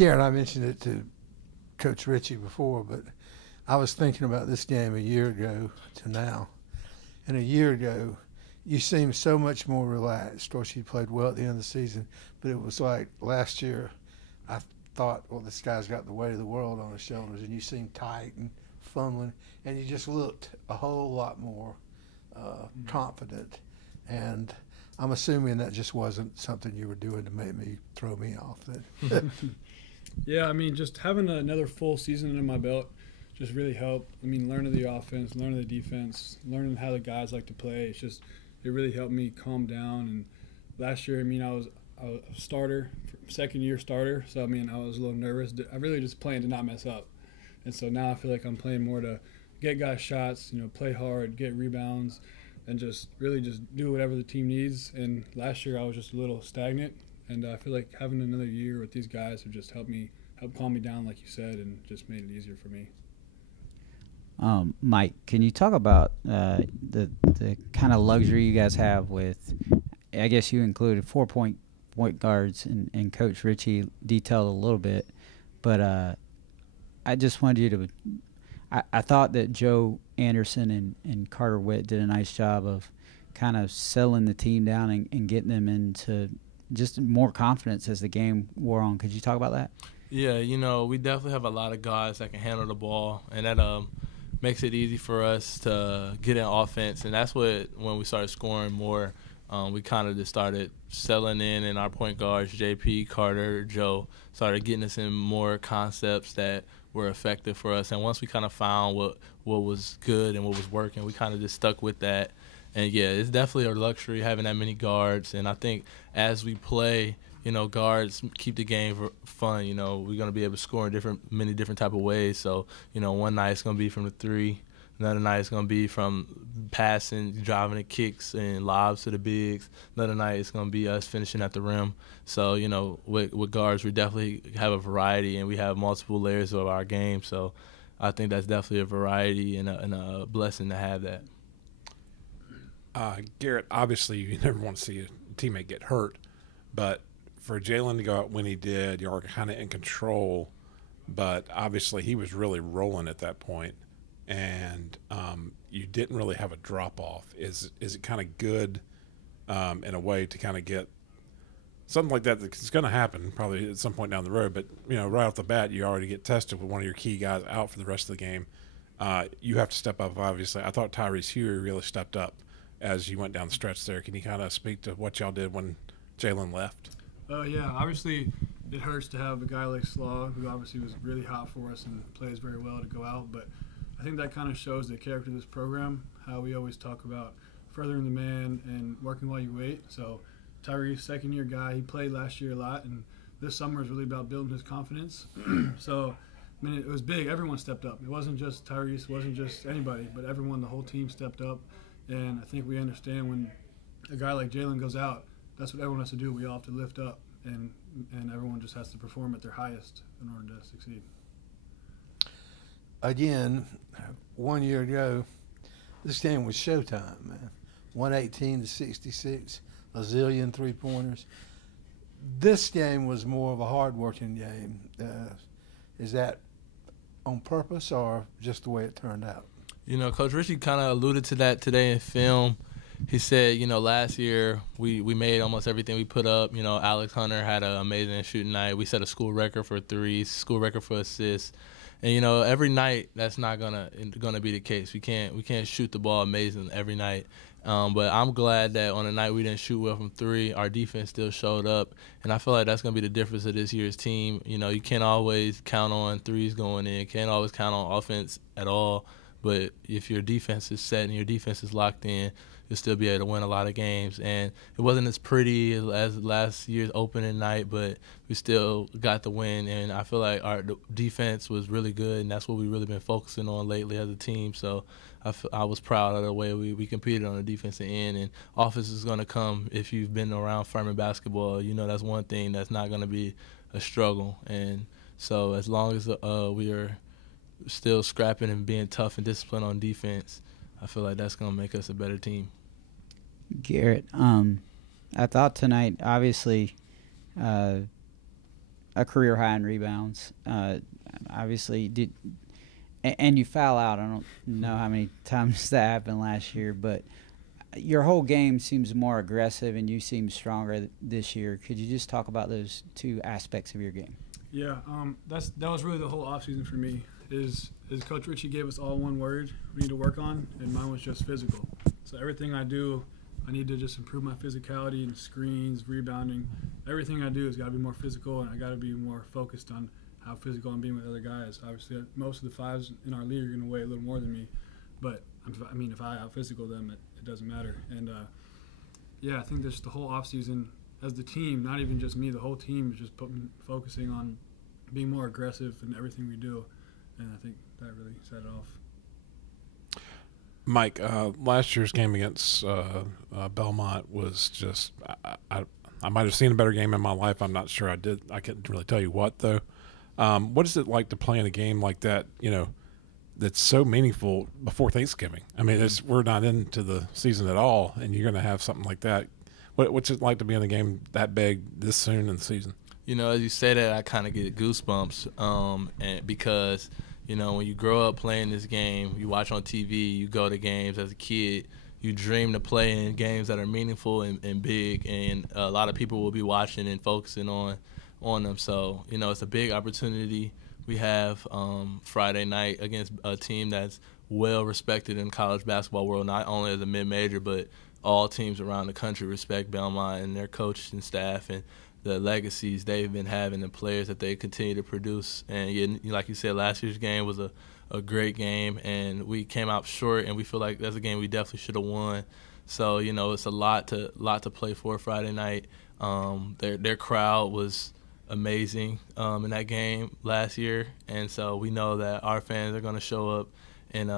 Garrett, I mentioned it to Coach Ritchie before, but I was thinking about this game a year ago to now. And a year ago, you seemed so much more relaxed. Of course, you played well at the end of the season, but it was like last year I thought, well, this guy's got the weight of the world on his shoulders, and you seemed tight and fumbling, and you just looked a whole lot more confident. And I'm assuming that just wasn't something you were doing to make me throw me off. Yeah, I mean, just having another full season under my belt just really helped. I mean, learning the offense, learning the defense, learning how the guys like to play. It really helped me calm down. And last year, I mean, I was a starter, second-year starter. So, I mean, I was a little nervous. I really just playing to not mess up. And so now I feel like I'm playing more to get guys shots, play hard, get rebounds, and just really just do whatever the team needs. And last year I was just a little stagnant. And I feel like having another year with these guys have just help calm me down, like you said, and just made it easier for me. Mike, can you talk about the kind of luxury you guys have with, I guess you included 4 point guards, and Coach Ritchie detailed a little bit, but I just wanted you to I thought that Joe Anderson and Carter Witt did a nice job of kind of settling the team down and getting them into just more confidence as the game wore on. Could you talk about that? Yeah, we definitely have a lot of guys that can handle the ball, and that makes it easy for us to get in offense. And that's when we started scoring more, we kind of just started settling in our point guards, JP, Carter, Joe, started getting us in more concepts that were effective for us. And once we kind of found what was good and what was working, we kind of just stuck with that. And, yeah, it's definitely a luxury having that many guards. And I think as we play, guards keep the game fun. We're going to be able to score in many different type of ways. So, one night it's going to be from the three. Another night it's going to be from passing, driving the kicks and lobs to the bigs. Another night it's going to be us finishing at the rim. So, with guards, we definitely have a variety, and we have multiple layers of our game. So I think that's definitely a variety and a blessing to have that. Garrett, obviously you never want to see a teammate get hurt, but for Jalen to go out when he did, you are kind of in control, but obviously he was really rolling at that point, and you didn't really have a drop-off. Is it kind of good in a way to kind of get something like that that's going to happen probably at some point down the road, but, right off the bat you already get tested with one of your key guys out for the rest of the game. You have to step up, obviously. I thought Tyrese Huey really stepped up as you went down the stretch there. Can you kind of speak to what y'all did when Jalen left? Yeah, obviously it hurts to have a guy like Slaw, who obviously was really hot for us and plays very well, to go out. But I think that kind of shows the character of this program, how we always talk about furthering the man and working while you wait. So Tyrese, second-year guy, he played last year a lot, and this summer is really about building his confidence. So, I mean, it was big. Everyone stepped up. It wasn't just Tyrese, it wasn't just anybody, but everyone, the whole team stepped up. And I think we understand when a guy like Jalen goes out, that's what everyone has to do. We all have to lift up, and everyone just has to perform at their highest in order to succeed. Again, 1 year ago, this game was showtime, man. 118-66, a zillion three-pointers. This game was more of a hard-working game. Is that on purpose or just the way it turned out? Coach Ritchie kind of alluded to that today in film. He said, last year we made almost everything we put up. Alex Hunter had an amazing shooting night. We set a school record for threes, school record for assists. And, every night that's not gonna be the case. We can't shoot the ball amazing every night. But I'm glad that on the night we didn't shoot well from three, our defense still showed up. And I feel like that's going to be the difference of this year's team. You can't always count on threes going in. Can't always count on offense at all. But if your defense is set and your defense is locked in, you'll still be able to win a lot of games. And it wasn't as pretty as last year's opening night, but we still got the win. And I feel like our defense was really good, and that's what we've really been focusing on lately as a team. So I was proud of the way we competed on the defensive end. And offense is going to come. If you've been around Furman basketball, that's one thing that's not going to be a struggle. And so as long as we are still scrapping and being tough and disciplined on defense, I feel like that's going to make us a better team. Garrett, I thought tonight, obviously, a career high in rebounds. Obviously, and you foul out. I don't know how many times that happened last year, but your whole game seems more aggressive, and you seem stronger this year. Could you just talk about those two aspects of your game? Yeah, that was really the whole offseason for me. Is Coach Ritchie gave us all one word we need to work on, and mine was just physical. So everything I do, I need to just improve my physicality and screens, rebounding. Everything I do has got to be more physical, and I got to be more focused on how physical I'm being with other guys. Obviously, most of the fives in our league are going to weigh a little more than me, but I mean, if I out physical them, it doesn't matter. And yeah, I think just the whole offseason as the team, not even just me, the whole team is just focusing on being more aggressive in everything we do, and I think that really set it off. Mike, last year's game against Belmont was just I might have seen a better game in my life. I'm not sure I did. I couldn't really tell you what, though. What is it like to play in a game like that, that's so meaningful before Thanksgiving? I mean, we're not into the season at all, and you're going to have something like that. What's it like to be in a game that big this soon in the season? As you say that, I kind of get goosebumps, and because when you grow up playing this game, you watch on TV, you go to games as a kid, you dream to play in games that are meaningful and big, and a lot of people will be watching and focusing on them. So it's a big opportunity we have Friday night against a team that's well respected in college basketball world, not only as a mid-major, but all teams around the country respect Belmont and their coach and staff and the legacies they've been having, the players that they continue to produce. And like you said, last year's game was a great game, and we came out short, and we feel like that's a game we definitely should have won. So it's a lot to play for Friday night. Their crowd was amazing in that game last year, and so we know that our fans are going to show up and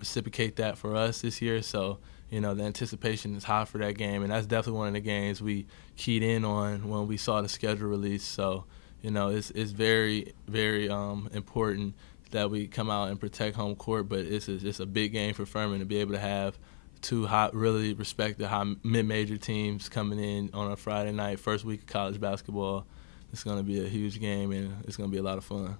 reciprocate that for us this year. So the anticipation is high for that game, and that's definitely one of the games we keyed in on when we saw the schedule release. So it's very, very important that we come out and protect home court, but it's just a big game for Furman to be able to have two really respected high mid-major teams coming in on a Friday night, first week of college basketball. It's going to be a huge game, and it's going to be a lot of fun.